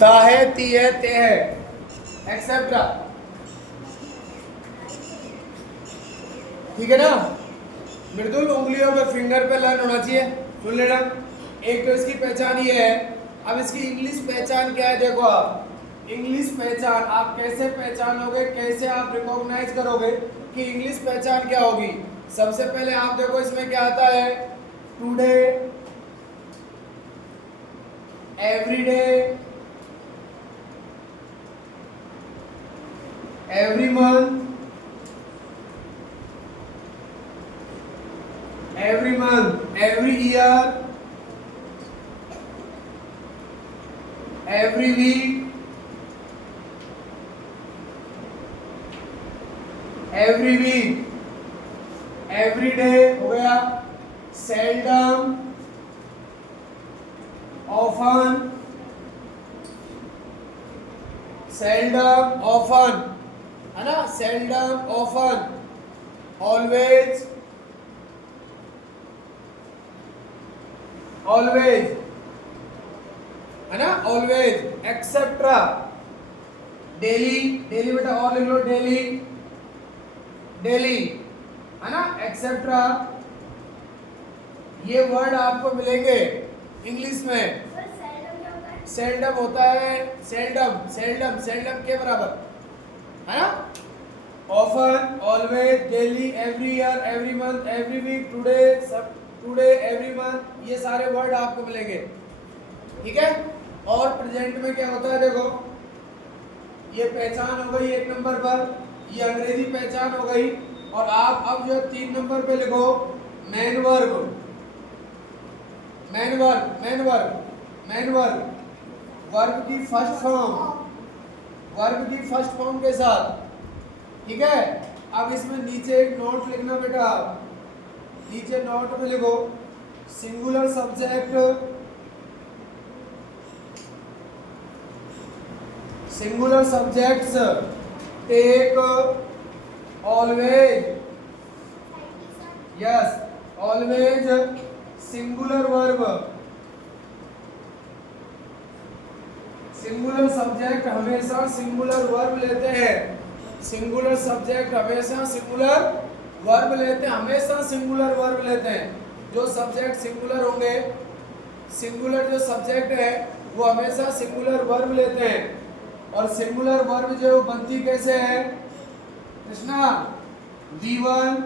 ता है, ती है, ते है, एक्सेट्रा। ठीक है ना। मृदुल उंगलियों पे, फिंगर पे लर्न होना चाहिए। सुन लेना। एक तो इसकी पहचान ये है। अब इसकी इंग्लिश पहचान क्या है, देखो आप इंग्लिश पहचान आप कैसे पहचानोगे, कैसे आप रिकॉग्नाइज करोगे कि इंग्लिश पहचान क्या होगी। सबसे पहले आप देखो इसमें क्या आता है, today, everyday, every month, every year, every week, every day हो गया। seldom, often, है ना, seldom, often, always, है ना, always, एक्सेट्रा, डेली, बेटा और लिख लो, डेली, है ना, एक्सेट्रा। ये वर्ड आपको मिलेंगे इंग्लिश में। सेल्डम होता है, सेल्डम के बराबर, है ना। Often, always, daily, every year, every month, every week, today, every month, ये सारे वर्ड आपको मिलेंगे। ठीक है। और प्रेजेंट में क्या होता है, देखो ये पहचान हो गई एक नंबर पर, ये अंग्रेजी पहचान हो गई। और आप अब जो 3 नंबर पे लिखो मैन वर्ब, वर्ब की फर्स्ट फॉर्म के साथ। ठीक है। अब इसमें नीचे एक नोट लिखना बेटा, नीचे नोट में लिखो singular subject, singular subjects take always, yes, always singular verb, singular subject हमेशा सिंगुलर वर्ब लेते हैं, सिंगुलर सब्जेक्ट हमेशा सिंगुलर वर्ब लेते हैं, हमेशा सिंगुलर वर्ब लेते हैं। जो सब्जेक्ट सिंगुलर होंगे, सिंगुलर जो सब्जेक्ट है वो हमेशा सिंगुलर वर्ब लेते हैं। और सिंगुलर वर्ब जो बनती कैसे है Krishna, V1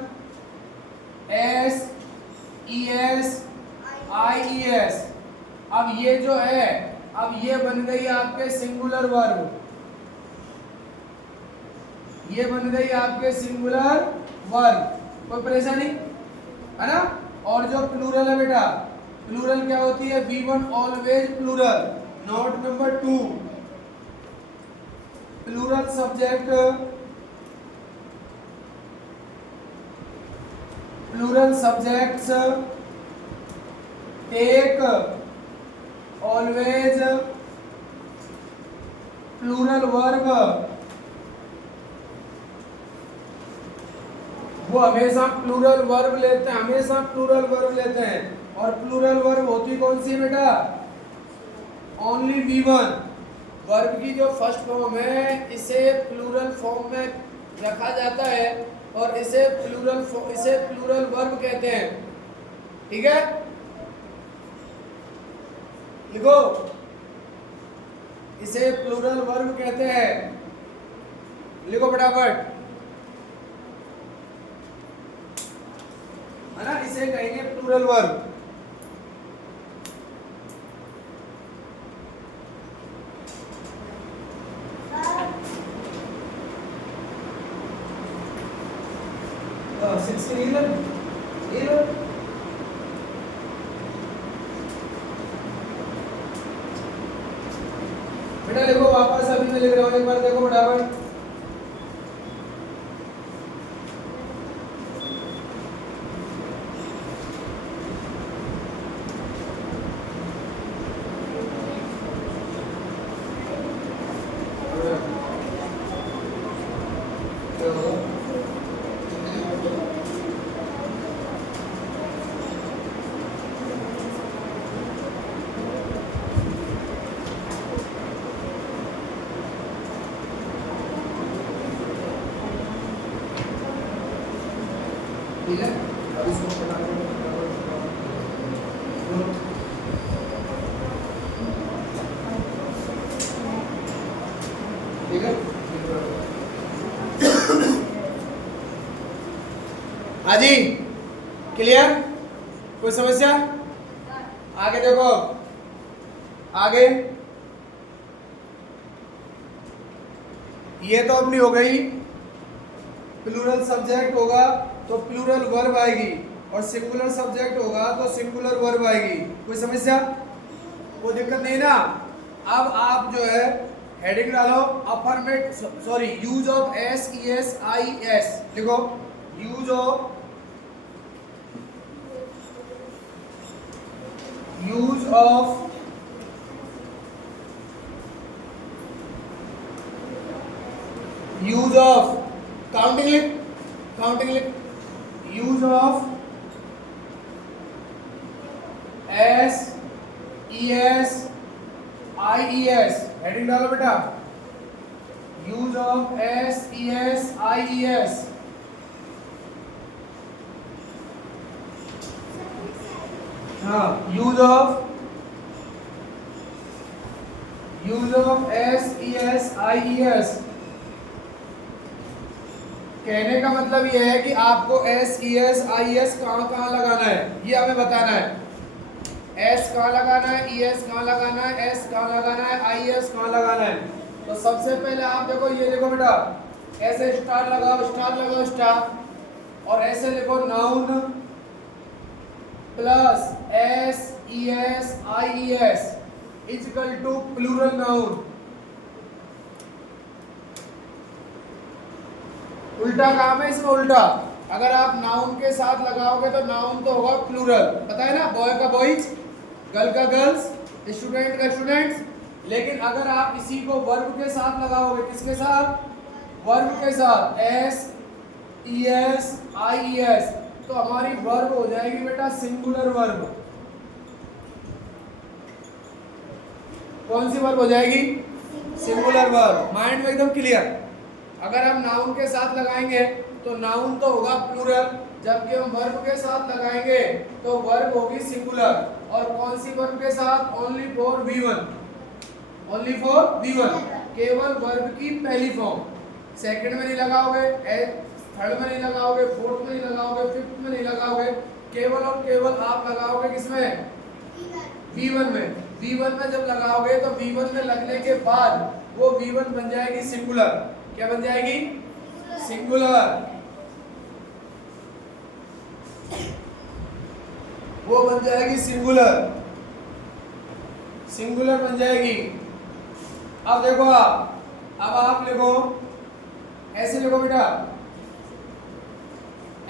S E S I E S। अब ये जो है, अब ये बन गई आपके सिंगुलर वर्ब, ये बन गई आपके सिंगुलर वर्ब, कोई परेशानी है ना। और जो प्लूरल है बेटा, प्लूरल क्या होती है, V1 always plural. Note number 2, plural subject, plural subjects take always plural verb, वो हमेशा प्लूरल वर्ब लेते हैं, हमेशा प्लूरल वर्ब लेते हैं। और प्लूरल वर्ब होती कौन सी बेटा, ओनली V1। वर्ब की जो फर्स्ट फॉर्म है इसे प्लूरल फॉर्म में रखा जाता है और इसे प्लूरल वर्ब कहते हैं। ठीक है, लिखो, इसे प्लूरल वर्ब कहते हैं, लिखो फटाफट, है ना, इसे कहेंगे प्लूरल वर्ब। बेटा देखो वापस अभी मैं लिख रहा हूँ, एक बार देखो फटाफट। ठीक है, अब इसको ठीक है। हाँ जी, क्लियर? कोई समस्या? आगे देखो, आगे ये तो अपनी हो गई, प्लूरल सब्जेक्ट होगा तो प्लूरल वर्ब आएगी, और सिंगुलर सब्जेक्ट होगा तो सिंगुलर वर्ब आएगी। कोई समस्या? कोई दिक्कत नहीं ना? अब आप जो है हेडिंग डालो, अफर्मेट sorry use of S E S I S लिखो, यूज ऑफ काउंटिंग लिख use of S E S I E S, heading डालो बेटा, use of S E S I E S. हाँ, use of S E S I E S. कहने का मतलब यह है कि आपको S E S I S कहाँ कहाँ लगाना है, ये हमें बताना है। एस कहाँ लगाना है, ई एस कहाँ लगाना है, एस कहाँ लगाना है, आई एस कहाँ लगाना है। तो सबसे पहले आप देखो, ये देखो बेटा, ऐसे स्टार लगाओ स्टार, और ऐसे लिखो noun plus S E S I E S equal to plural noun. उल्टा काम है इसमें, उल्टा। अगर आप नाउन के साथ लगाओगे तो नाउन तो होगा प्लूरल, पता है ना, बॉय का बॉयज, गर्ल का गर्ल्स, स्टूडेंट का स्टूडेंट्स। लेकिन अगर आप इसी को वर्ब के साथ लगाओगे, किसके साथ? वर्ब के साथ, S E S I E S, तो हमारी वर्ब हो जाएगी बेटा सिंगुलर वर्ब। कौन सी वर्ब हो जाएगी? Singular verb. माइंड में एकदम क्लियर। अगर हम नाउन के साथ लगाएंगे तो नाउन तो होगा प्लूरल, जबकि हम वर्ब के साथ लगाएंगे तो वर्ब होगी सिंगुलर। और कौन सी वर्ब के साथ? Only for V1, only for V1, केवल वर्ब की पहली फॉर्म। सेकंड में नहीं लगाओगे, थर्ड में नहीं लगाओगे, फोर्थ में नहीं लगाओगे, फिफ्थ में नहीं लगाओगे, केवल और केवल आप लगाओगे किसमें? V1 में। V1 में जब लगाओगे तो V1 में लगने के बाद वो V1 बन जाएगी सिंगुलर। क्या बन जाएगी? सिंगुलर। वो बन जाएगी सिंगुलर, सिंगुलर बन जाएगी। अब देखो अब आप लिखो, ऐसे लिखो बेटा,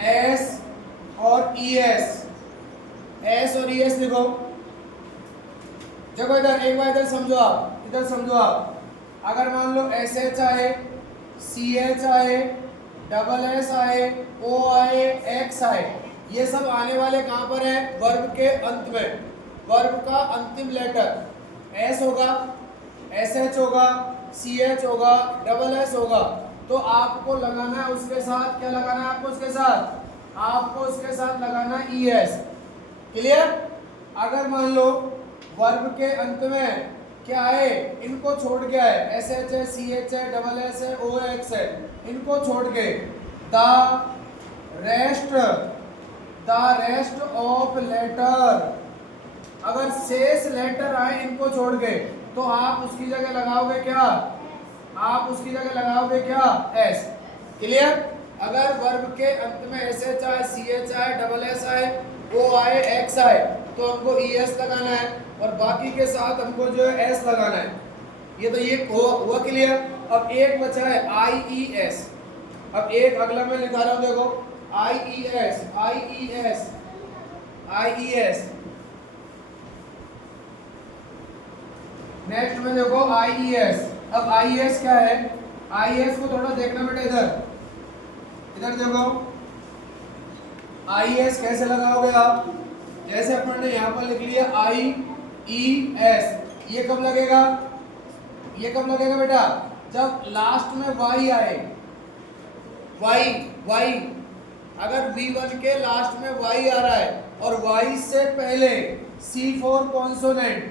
एस और ई एस, एस और ई एस लिखो। देखो इधर एक बार इधर समझो आप, इधर समझो आप। अगर मान लो एस एच आए, सी एच आए, डबल एस आए, ओ आए, एक्स आए, ये सब आने वाले कहाँ पर है? वर्ब के अंत में। वर्ब का अंतिम लेटर एस होगा, एस एच होगा, सी एच होगा, डबल एस होगा। तो आपको लगाना है उसके साथ, क्या लगाना है आपको उसके साथ? आपको उसके साथ लगाना है ई एस। क्लियर? अगर मान लो वर्ब के अंत में क्या है, इनको छोड़ के है, एस एच है, सी एच है, डबल एस है, ओ एक्स है, इनको छोड़ के द रेस्ट ऑफ लेटर, अगर शेष लेटर आए इनको छोड़ के, तो आप उसकी जगह लगाओगे क्या? आप उसकी जगह लगाओगे क्या? एस। क्लियर? अगर वर्ब के अंत में एस एच आए, सी एच आए, डबल एस आए, ओ आए, एक्स आए, तो हमको ई एस लगाना है, और बाकी के साथ हमको जो है एस लगाना है। ये तो ये हुआ क्लियर। अब एक बचा है आई ई एस। अब एक अगला मैं लिखा रहा हूं, देखो, आई E S, I E S, I E S. Next में देखो आई ई एस। अब आई एस क्या है? आई एस को थोड़ा देखना बेटा, इधर देखो, आई एस कैसे लगाओगे आप? जैसे अपन ने यहाँ पर लिख लिया आई ई एस, ये कब लगेगा? ये कब लगेगा बेटा? जब लास्ट में वाई आए, वाई वाई अगर V1 के लास्ट में Y आ रहा है और Y से पहले C4 कॉन्सोनेंट,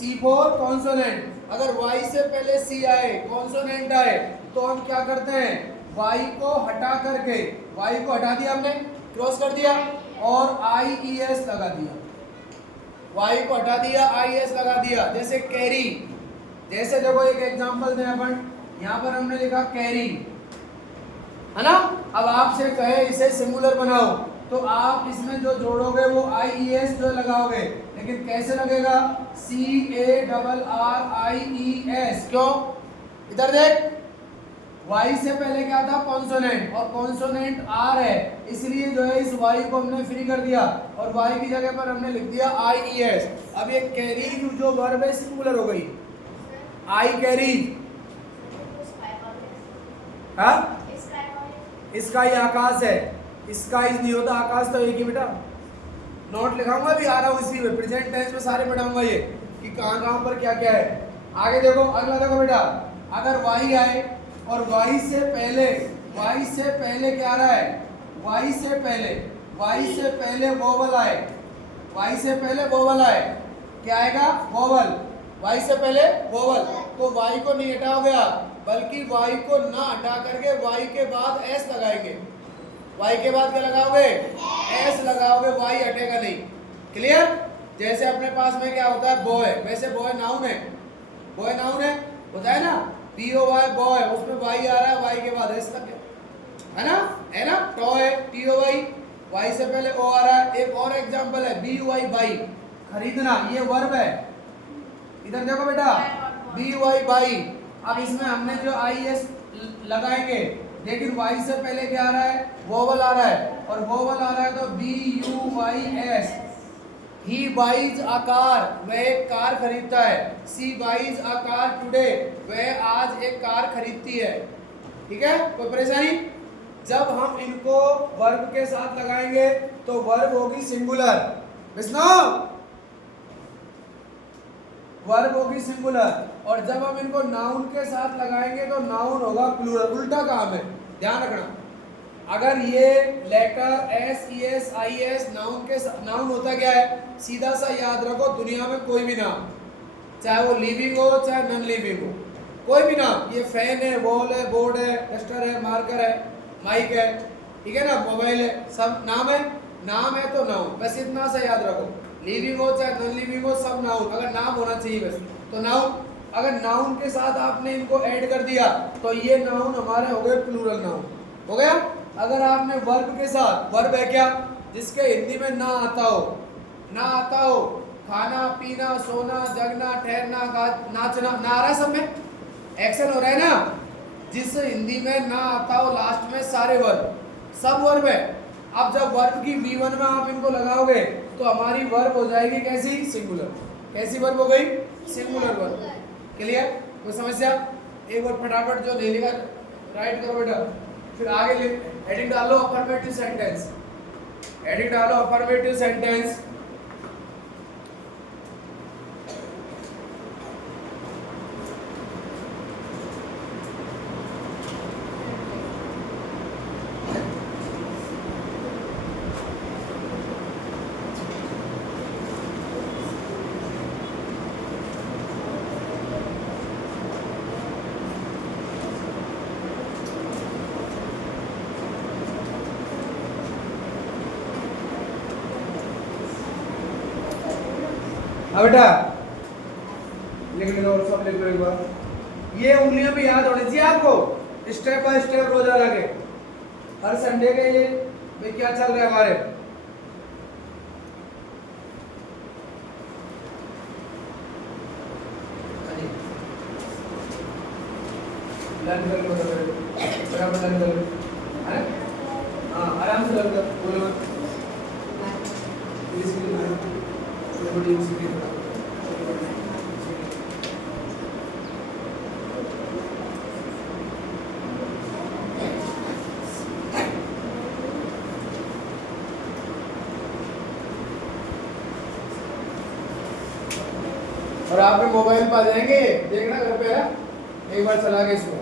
C4 कॉन्सोनेंट, अगर Y से पहले C आए, कॉन्सोनेंट आए, तो हम क्या करते हैं, Y को हटा करके, Y को हटा दिया हमने, क्रॉस कर दिया और IES लगा दिया, Y को हटा दिया, IES लगा दिया। जैसे कैरी, जैसे देखो एक एग्जांपल दें अपन, यहाँ पर हमने लिखा कैरी, है ना। अब आपसे कहे इसे सिंगुलर बनाओ, तो आप इसमें जो जोड़ोगे वो IES जो लगाओगे, लेकिन कैसे लगेगा, CARRIES। क्यों, इधर देख, Y से पहले क्या था, कॉन्सोनेंट, और कॉन्सोनेंट R है, इसलिए जो है इस Y को हमने फ्री कर दिया और Y की जगह पर हमने लिख दिया IES। अब ये कैरी जो वर्ब है सिंगुलर हो गई, I कैरी, हाँ, इसका ही आकाश है, इसका ही नहीं होता, आकाश तो एक ही बेटा। नोट लिखाऊंगा भी, आ रहा हूँ इसी में, प्रेजेंट टेंस में सारे पढ़ाऊंगा ये कि कहाँ पर क्या क्या है। आगे देखो, अगला देखो बेटा, अगर Y आए और Y से पहले क्या आ रहा है, Y से पहले वोवल आए, Y से पहले वोवल आए, क्या आएगा, वोवल, Y से पहले वोवल, तो Y को नहीं हटाओगे आप, बल्कि Y को ना हटा करके Y के बाद S लगाएंगे, Y के बाद क्या लगाओगे, S लगाओगे, Y हटेगा नहीं। क्लियर। जैसे अपने पास में क्या होता है, बॉय, वैसे बॉय नाउन है, होता है ना, BOY बॉय, उसमें Y आ रहा है, Y के बाद S लग गया, है ना। टॉय, TOY, Y से पहले O आ रहा है। एक और एग्जांपल है, BUY बाई, खरीदना, ये वर्ब है, इधर देखो बेटा, BUY बाई। अब इसमें हमने जो IES लगाएंगे, लेकिन Y से पहले क्या आ रहा है, वोवल आ रहा है, और वोवल आ रहा है तो BUYS। He buys a car, वह एक कार खरीदता है। She buys a car today, वह आज एक कार खरीदती है। ठीक है, कोई परेशानी। जब हम इनको वर्ब के साथ लगाएंगे तो वर्ब होगी सिंगुलर, वर्ब होगी सिंगुलर, और जब हम इनको नाउन के साथ लगाएंगे तो नाउन होगा प्लूरल। उल्टा काम है, ध्यान रखना। अगर ये लेटर SES IES नाउन होता क्या है, सीधा सा याद रखो, दुनिया में कोई भी नाम, चाहे वो लिविंग हो चाहे नॉन लिविंग हो, कोई भी नाम, ये फैन है, वॉल है, बोर्ड है, डस्टर है, मार्कर है, माइक है, ठीक है ना, मोबाइल है, सब नाम है तो नाउन। बस इतना सा याद रखो, लिविंग हो चाहे नॉन लिविंग हो, सब नाउन, अगर नाम होना चाहिए बस तो नाउन। अगर नाउन के साथ आपने इनको ऐड कर दिया तो ये नाउन हमारे हो गए प्लूरल नाउन, हो गया। अगर आपने वर्ब के साथ, वर्ब है क्या, जिसके हिंदी में ना आता हो, खाना, पीना, सोना, जगना, ठहरना, नाचना, ना आ रहा है, सब में एक्शन हो रहा है ना, जिस हिंदी में ना आता हो, लास्ट में सारे वर्ब, सब वर्ब है। अब जब वर्ब की V1 में आप इनको लगाओगे तो हमारी वर्ब हो जाएगी कैसी, सिंगुलर। कैसी वर्ब हो गई, सिंगुलर वर्ब। क्लियर, कोई समस्या। एक बार फटाफट जो ले लेगा राइट करो बेटा, फिर आगे हेडिंग डालो अफर्मेटिव सेंटेंस, हेडिंग डालो अफर्मेटिव सेंटेंस। हाँ बेटा, लिख लो, सब लिख लो एक बार। ये उंगलियां भी याद होनी चाहिए आपको, स्टेप बाय स्टेप रोजाना के, हर संडे के ये भाई क्या चल रहा है हमारे। लर्न कर लो, बराबर लर्न कर लो, हाँ आराम से लर्न कर, बोलो और आप भी मोबाइल पर आ जाएंगे, देखना घर पे है, एक बार चला के इसको।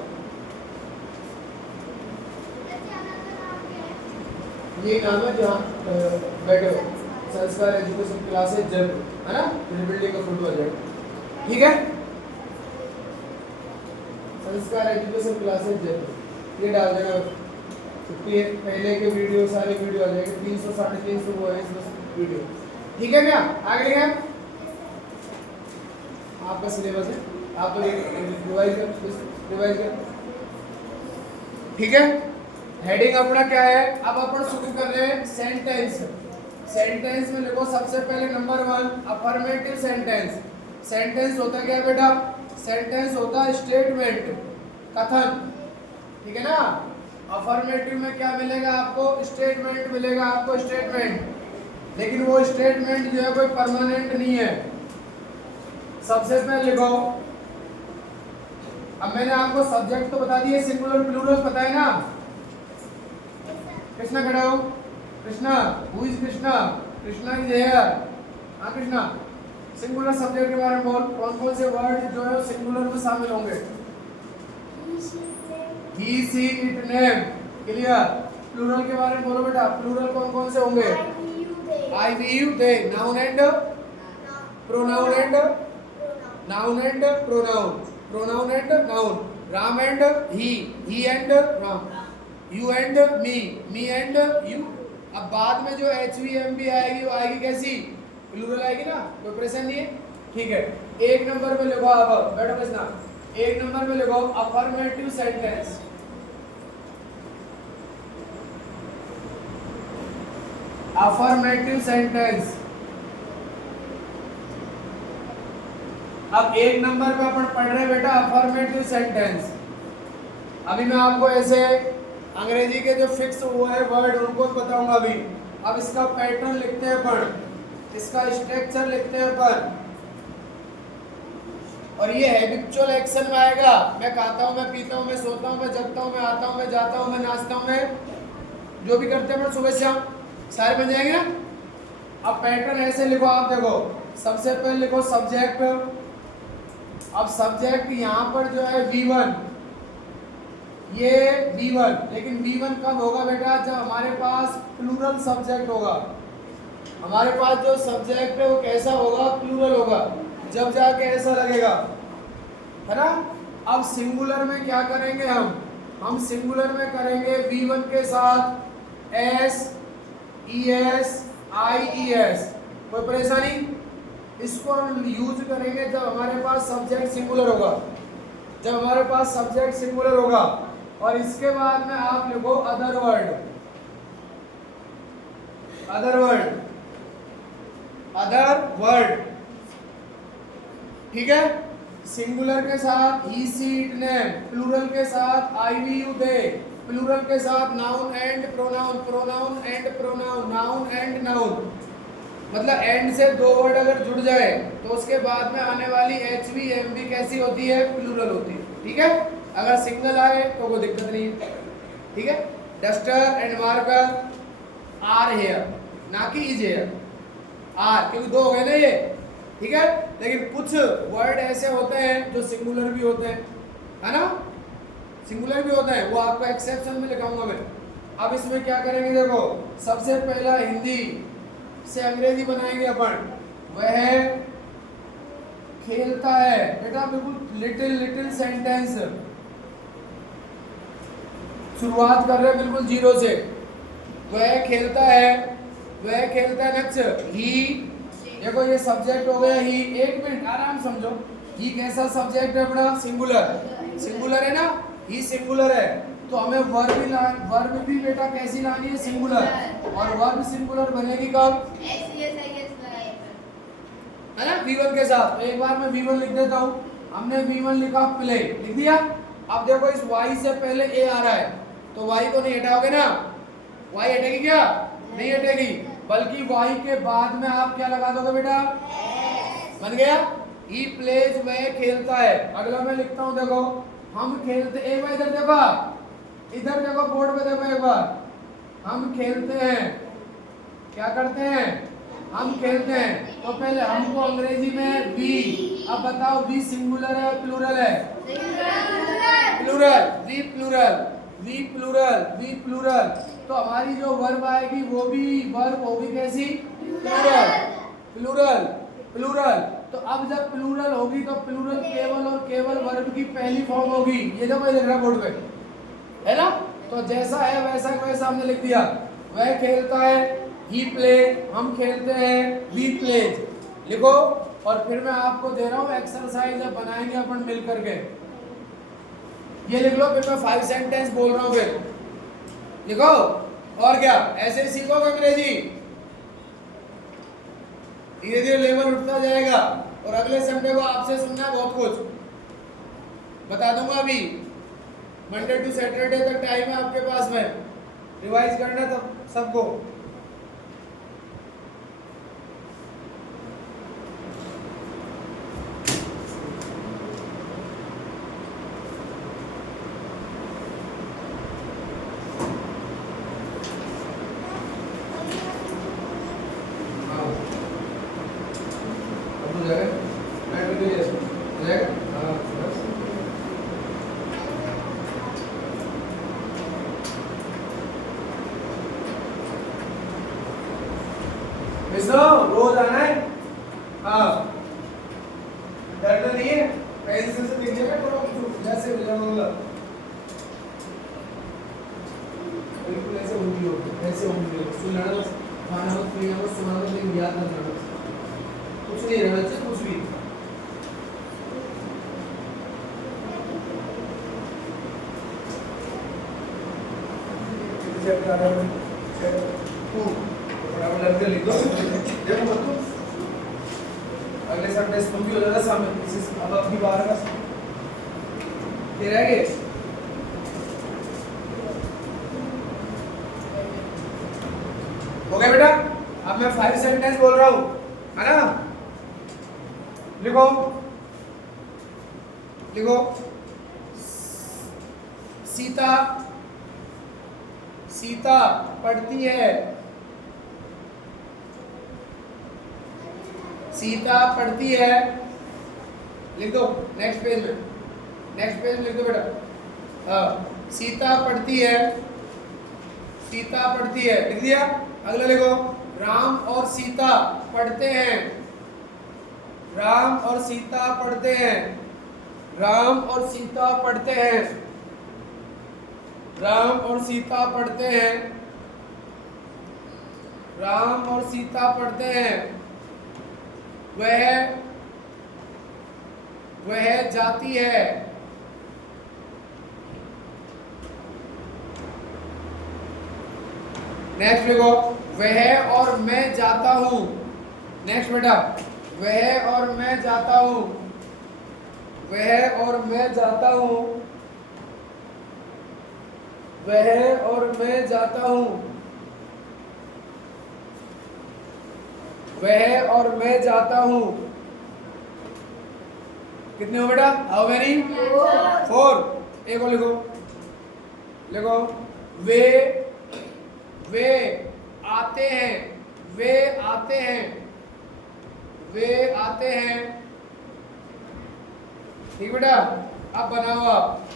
ये नाम है जहाँ बैठे हो, संस्कार एजुकेशन क्लासेस जयपुर, है ना, बिल्डिंग का फुटबॉल जयपुर, ठीक है। संस्कार एजुकेशन क्लासेस जयपुर ये डाल देना। पहले के वीडियो सारे वीडियो आ जाएंगे, 300 350 वो है इस वीडियो, ठीक है क्या। आगे है आपका सिलेबस है, आप तो रिवाइज कर, ठीक है। हेडिंग अपना क्या है, अब अपन शुरू कर रहे हैं सेंटेंस। सेंटेंस में लिखो सबसे पहले नंबर 1 अफर्मेटिव सेंटेंस। सेंटेंस होता क्या बेटा, सेंटेंस होता है स्टेटमेंट, कथन, ठीक है ना। अफर्मेटिव में क्या मिलेगा आपको, स्टेटमेंट मिलेगा आपको, स्टेटमेंट। लेकिन वो स्टेटमेंट जो है कोई परमानेंट नहीं है। सबसे पहले लिखो, अब मैंने आपको सब्जेक्ट तो बता दिए, सिंगुलर प्लूरल पता है ना। कृष्णा खड़ा हो, Krishna, who is Krishna, Krishna is here, हाँ कृष्णा। सिंगुलर सब्जेक्ट के बारे में बोल, कौन कौन से वर्ड जो है सिंगुलर में शामिल होंगे। he she it name, clear. Plural के बारे में बोलो बेटा, प्लूरल कौन कौन से होंगे, I we you they, noun and pronoun and noun and pronoun, pronoun and noun, Ram and he and Ram, you and me and you। अब बाद में जो HVMB आएगी वो आएगी कैसी, प्लूरल आएगी ना, कोई परेशानी नहीं है, ठीक है। एक नंबर पे लिखो, अब बैठो कृष्णा, एक नंबर पे लिखो अफर्मेटिव सेंटेंस। Affirmative sentence. अब एक नंबर पे अपन पढ़ रहे हैं बेटा अफर्मेटिव सेंटेंस। अभी मैं आपको ऐसे अंग्रेजी के जो फिक्स हुए वर्ड उनको बताऊंगा अभी। अब इसका पैटर्न लिखते हैं अपन, इसका स्ट्रक्चर लिखते हैं अपन, और ये हैबिचुअल एक्शन में आएगा। मैं खाता हूँ, मैं पीता हूँ, मैं सोता हूँ, मैं जगता हूँ, मैं आता हूँ, मैं जाता हूँ, मैं नाचता हूँ, मैं जो भी करते हैं अपन सुबह शाम, सारे बन जाएंगे ना। अब पैटर्न ऐसे लिखो, आप देखो, सबसे पहले लिखो सब्जेक्ट। अब सब्जेक्ट यहाँ पर जो है V1, ये V1, लेकिन V1 कब होगा बेटा, जब हमारे पास प्लूरल सब्जेक्ट होगा। हमारे पास जो सब्जेक्ट है वो कैसा होगा, प्लूरल होगा, जब जाके ऐसा लगेगा, है ना। अब सिंगुलर में क्या करेंगे हम सिंगुलर में करेंगे V1 के साथ S E S I E S, कोई परेशानी। इसको हम यूज करेंगे जब हमारे पास सब्जेक्ट सिंगुलर होगा, जब हमारे पास सब्जेक्ट सिंगुलर होगा। और इसके बाद में आप लिखो other word, other word, other word, ठीक है। सिंगुलर के साथ he she it name, plural के साथ I we you they, plural के साथ noun and pronoun, pronoun and pronoun, noun and noun. मतलब एंड से दो वर्ड अगर जुड़ जाए तो उसके बाद में आने वाली HVMB कैसी होती है, प्लूरल होती है, ठीक है। अगर सिंगल आए तो कोई दिक्कत नहीं है, ठीक है। Duster and marker are here, ना कि इज हेयर, आर, क्योंकि दो हो गए ना ये, ठीक है। लेकिन कुछ वर्ड ऐसे होते हैं जो सिंगुलर भी होते हैं, है ना, सिंगुलर भी होते हैं, वो आपको एक्सेप्शन में लिखाऊंगा मैं। अब इसमें क्या करेंगे, देखो सबसे पहला हिंदी से अंग्रेजी बनाएंगे अपन, वह खेलता है बेटा, बिल्कुल लिटिल लिटिल सेंटेंस, शुरुआत कर रहे हैं बिल्कुल जीरो से। वह खेलता है, वह खेलता है, नेक्स्ट ही, देखो ये सब्जेक्ट हो गया ही। एक मिनट आराम समझो, ही कैसा सब्जेक्ट है अपना, सिंगुलर, सिंगुलर है ना, ही सिंगुलर है, तो हमें वर्ब भी बेटा कैसी लानी है, सिंगुलर। और वर्ब सिंगुलर बनेगी कब, है ना, V1 के साथ। तो एक बार मैं V1 लिख देता हूँ, हमने V1 लिखा, प्ले लिख दिया। अब देखो इस Y से पहले A आ रहा है, तो Y को नहीं हटाओगे ना, Y हटेगी क्या, नहीं हटेगी, बल्कि Y के बाद में आप क्या लगा दोगे बेटा, बन गया। ही प्लेज, वह खेलता है। अगला मैं लिखता हूँ, देखो हम खेलते, एक बार इधर देखो, इधर देखो बोर्ड पे देखो एक बार, हम खेलते हैं, क्या करते हैं, हम खेलते हैं। तो पहले हमको अंग्रेजी में वी, अब बताओ वी सिंगुलर है प्लूरल है, plural, we plural, we plural, we plural, तो हमारी जो वर्ब आएगी वो भी वर्ब होगी कैसी? प्लूरल। Plural plural. तो अब जब प्लूरल होगी तो प्लूरल केवल और केवल वर्ब की पहली फॉर्म होगी। ये जो मैं लिख रहा बोर्ड पे है ना, तो जैसा है वैसा वैसा हमने लिख दिया। वह खेलता है, ही प्ले, हम खेलते हैं, वी प्लेज। लिखो। और फिर मैं आपको दे रहा हूँ एक्सरसाइज, अब बनाएंगे अपन मिल करके। ये लिख लो, फिर मैं 5 सेंटेंस बोल रहा हूँ, फिर लिखो। और क्या, ऐसे सीखोगे अंग्रेजी, धीरे धीरे लेवल उठता जाएगा। और अगले संडे को आपसे सुनना है बहुत कुछ, बता दूंगा। अभी मंडे टू सैटरडे तक टाइम है आपके पास में, रिवाइज करना तब सबको। रोज आना है। हाँ, डरना नहीं है, पेंसिल से लिखिएगा थोड़ा जैसे होगा, बिल्कुल ऐसे होंगी हो, ऐसे होंगी हो। सुनना बस, खाना मत पीना मत, सुना मत, लेकिन याद रखना बस, कुछ नहीं रहना चाहिए, कुछ भी। लिख दो, देखो मत तुम, अगले संडे तुम भी हो जाएगा सामने। अब अपनी बार का ये रह गए। हो गया बेटा। अब मैं 5 सेंटेंस बोल रहा हूं, है ना। लिखो लिखो। सीता सीता पढ़ती है, सीता पढ़ती है। लिख दो नेक्स्ट पेज में, नेक्स्ट पेज में लिख दो बेटा। हाँ, सीता पढ़ती है, सीता पढ़ती है, लिख दिया। अगला लिखो, राम और सीता पढ़ते हैं, राम और सीता पढ़ते हैं, राम और सीता पढ़ते हैं, राम और सीता पढ़ते हैं, राम और सीता पढ़ते हैं। वह जाती है, नेक्स्ट लिखो, वह और मैं जाता हूं। नेक्स्ट बेटा, वह और मैं जाता हूं, वह और मैं जाता हूं, वह और मैं जाता हूं, वह और मैं जाता हूं। कितने हो बेटा? How many? 4। एक और लिखो, लिखो, वे आते हैं, वे आते हैं, वे आते हैं। ठीक बेटा, अब बनाओ आप।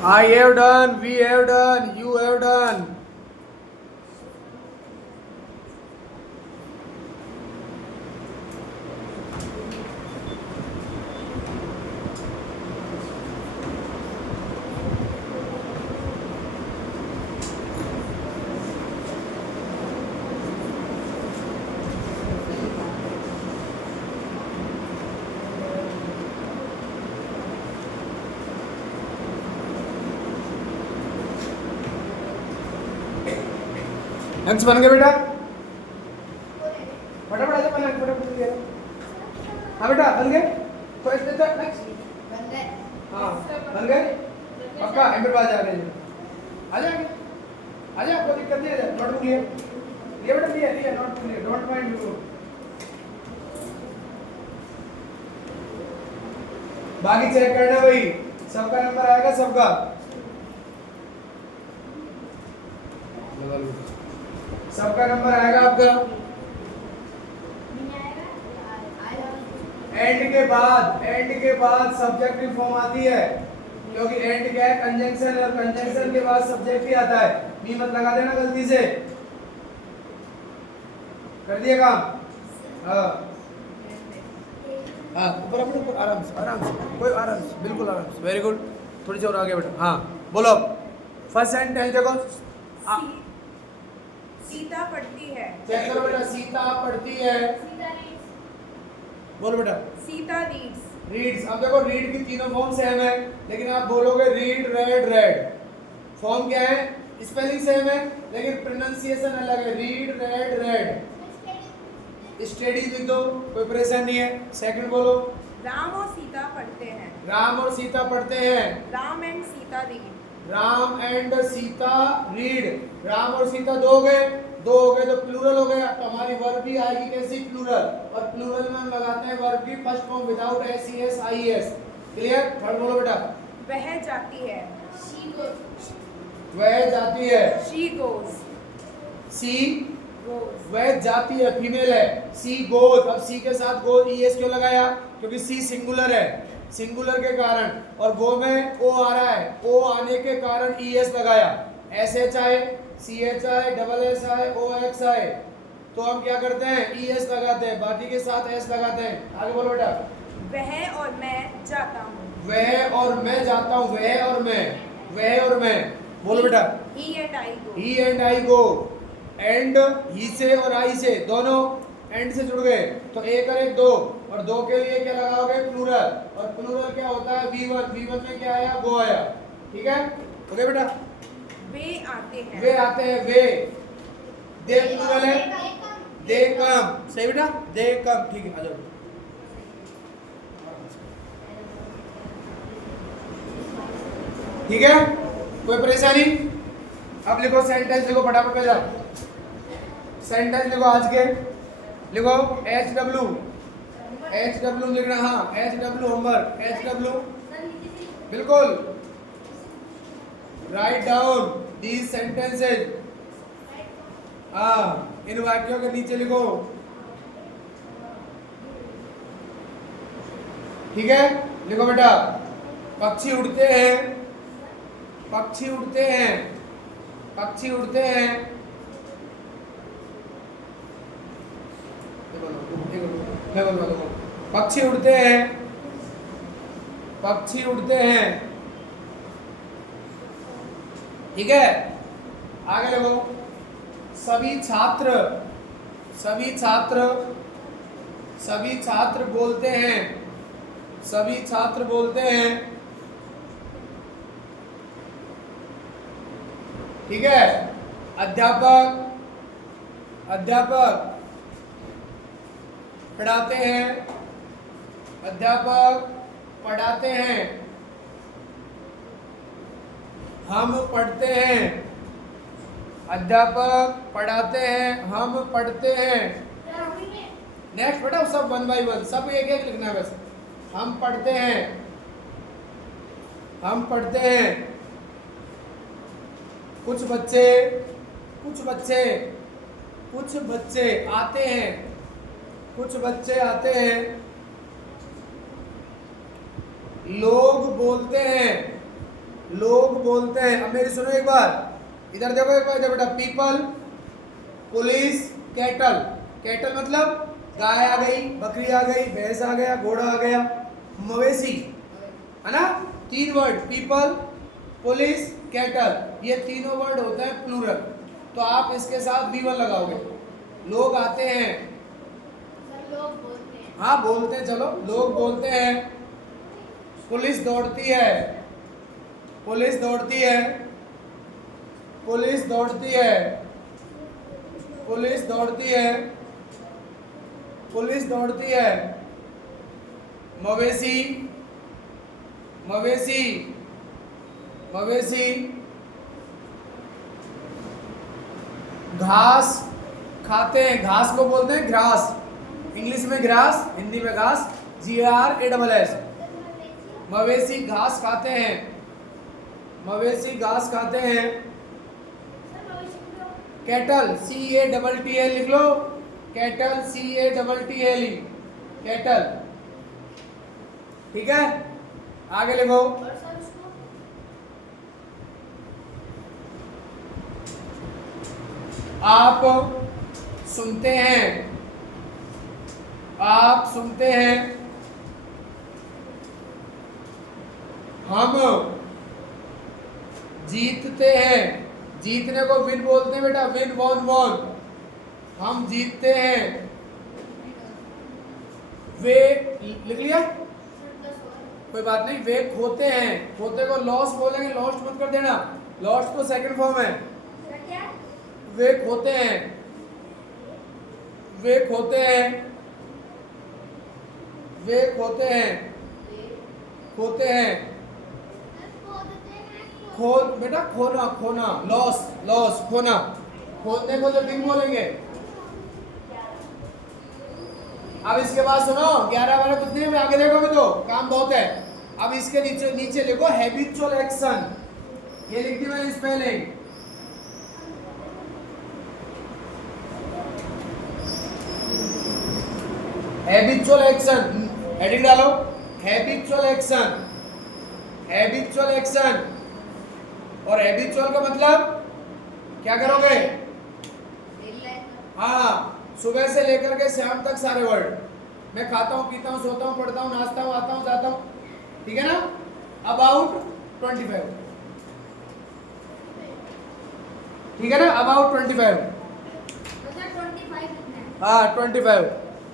I have done, we have done, you have done. अंश बन गए बेटा, फटाफट आ जा, फटाफट गया। हाँ बेटा बन गए, तो इससे तो नेक्स्ट बन गए। हाँ बन गए पक्का। एम्बर बाज आ गए, आ जा आ जा, कोई दिक्कत नहीं है। नोट बुक लिए लिए बेटा, लिए नोट बुक लिए, डोंट माइंड यू। बाकी चेक करना भाई, सबका नंबर आएगा सबका। सबका नंबर आएगा आपका। एंड के बाद सब्जेक्टिव फॉर्म आती है, क्योंकि एंड क्या है, कंजंक्शन है, और कंजंक्शन के बाद सब्जेक्ट भी आता है। मी मत लगा देना गलती से। कर दिया काम? हाँ हाँ, ऊपर अपने ऊपर, आराम से कोई आराम से, बिल्कुल आराम से। वेरी गुड, थोड़ी सी और आगे बेटा। हाँ बोलो, फर्स्ट सेंटेंस देखो। सीता पढ़ती है। चेक करो बेटा, सीता पढ़ती है। बोलो बेटा, सीता रीड्स। रीड्स। अब देखो रीड की तीनों फॉर्म सेम है, लेकिन आप बोलोगे रीड, रेड, रेड। फॉर्म क्या है, स्पेलिंग सेम है, लेकिन प्रोनाउंसिएशन अलग है। Read, red, red. स्टडी लिख दो, कोई परेशानी नहीं है। सेकंड बोलो, राम और सीता पढ़ते हैं। राम और सीता पढ़ते हैं। Ram and Sita read. Ram and Sita read. Ram और सीता दो हो गए तो प्लूरल हो गया, तो हमारी वर्ब भी आएगी कैसी, प्लूरल। और प्लूरल में हम लगाते हैं वर्ब की first form without S E S I S. Clear? Third बोलो बेटा, वह जाती है। वह जाती है। She goes. She goes. वह जाती है, फीमेल है। She goes. अब सी के साथ गोज ई एस क्यों लगाया, क्योंकि सी सिंगुलर है, सिंगुलर के कारण। और गो में ओ आ रहा है, ओ आने के कारण ई एस लगाया। S H I, C H I, double S I, O X I, तो हम क्या करते हैं, ई एस लगाते हैं, बाकी के साथ एस लगाते हैं। आगे बोलो बेटा, वह और मैं जाता हूँ। वह और मैं जाता हूँ। वह और मैं, वह और मैं। बोलो बेटा, he and I go. He and I go. And he से और आई से दोनों एंड से जुड़ गए, तो एक और एक दो, और दो के लिए क्या लगाओगे, प्लूरल। और प्लूरल क्या होता है, V1। V1 में क्या आया, गो आया। ठीक है, ओके बेटा। वे आते हैं। वे आते हैं, वे। दे प्लूरल है, दे कम। सही बेटा, दे कम। ठीक है, आ जाओ। ठीक है, कोई परेशानी? अब लिखो सेंटेंस, लिखो फटाफट पे जाओ। सेंटेंस लिखो आज के, लिखो HW लिखना। हाँ HW होमवर्क, HW बिल्कुल। Write down these sentences. हाँ, इन वाक्यों के नीचे लिखो। ठीक है, लिखो बेटा, पक्षी उड़ते हैं, पक्षी उड़ते हैं, पक्षी उड़ते हैं। पक्षी उड़ते हैं, पक्षी उड़ते हैं। ठीक है, आगे लगो। सभी छात्र, सभी छात्र, सभी छात्र बोलते हैं, सभी छात्र बोलते हैं। ठीक है, अध्यापक, अध्यापक पढ़ाते हैं, अध्यापक पढ़ाते हैं। हम पढ़ते हैं, अध्यापक पढ़ाते हैं, हम पढ़ते हैं। नेक्स्ट बेटा, सब वन बाय वन, सब एक एक लिखना है बस। हम पढ़ते हैं, हम पढ़ते हैं। कुछ बच्चे, कुछ बच्चे, कुछ बच्चे आते हैं, कुछ बच्चे आते हैं। लोग बोलते हैं, लोग बोलते हैं। अब मेरी सुनो एक बार, इधर देखो एक बार, इधर बेटा। People, police, cattle. कैटल मतलब गाय आ गई, बकरी आ गई, भैंस आ गया, घोड़ा आ गया, मवेशी, है ना। तीन वर्ड, पीपल, पुलिस, कैटल, ये तीनों वर्ड होते हैं प्लूरल। तो आप इसके साथ V1 लगाओगे। लोग आते हैं, लोग बोलते हैं। हाँ बोलते हैं, चलो। लोग बोलते हैं। पुलिस दौड़ती है, पुलिस दौड़ती है, पुलिस दौड़ती है। पुलिस दौड़ती है, पुलिस दौड़ती है। मवेशी, मवेशी, मवेशी घास खाते हैं, घास को बोलते हैं ग्रास, इंग्लिश में ग्रास, हिंदी में घास, GRASS। मवेशी घास खाते हैं, मवेशी घास खाते हैं। कैटल, CATTL लिख लो, कैटल, CATTLE, कैटल। ठीक है, आगे लिखो। आप सुनते हैं, आप सुनते हैं। हम जीतते हैं, जीतने को विन बोलते हैं बेटा, विन, वॉन, वॉन। हम जीतते हैं। वे, लिख लिया, कोई बात नहीं। वे खोते हैं, खोते को लॉस बोलेंगे, लॉस्ट मत कर देना, लॉस्ट तो सेकंड फॉर्म है। वे खोते हैं, वे खोते हैं, वे खोते हैं, खोते हैं। खो बेटा, खोना, खोना, लॉस, लॉस, खोना। खोदने को तो विन बोलेंगे। अब इसके बाद सुनो, 11 वाला कुछ नहीं है, आगे देखो भी तो काम बहुत है। अब इसके नीचे नीचे लिखो हैबिचुअल एक्शन, ये लिख दी मैंने स्पेलिंग। हैबिचुअल एक्शन, हेडिंग डालो, हैबिचुअल एक्शन, हैबिचुअल एक्शन। और हैबिचुअल का मतलब क्या करोगे? हाँ, सुबह से लेकर के शाम तक सारे वर्ड। मैं खाता हूँ, पीता हूँ, सोता हूँ, पढ़ता हूँ, नाचता हूँ, आता हूँ, जाता हूँ, ठीक है ना? अबाउट 25, ठीक है ना? अबाउट 25, हाँ 25।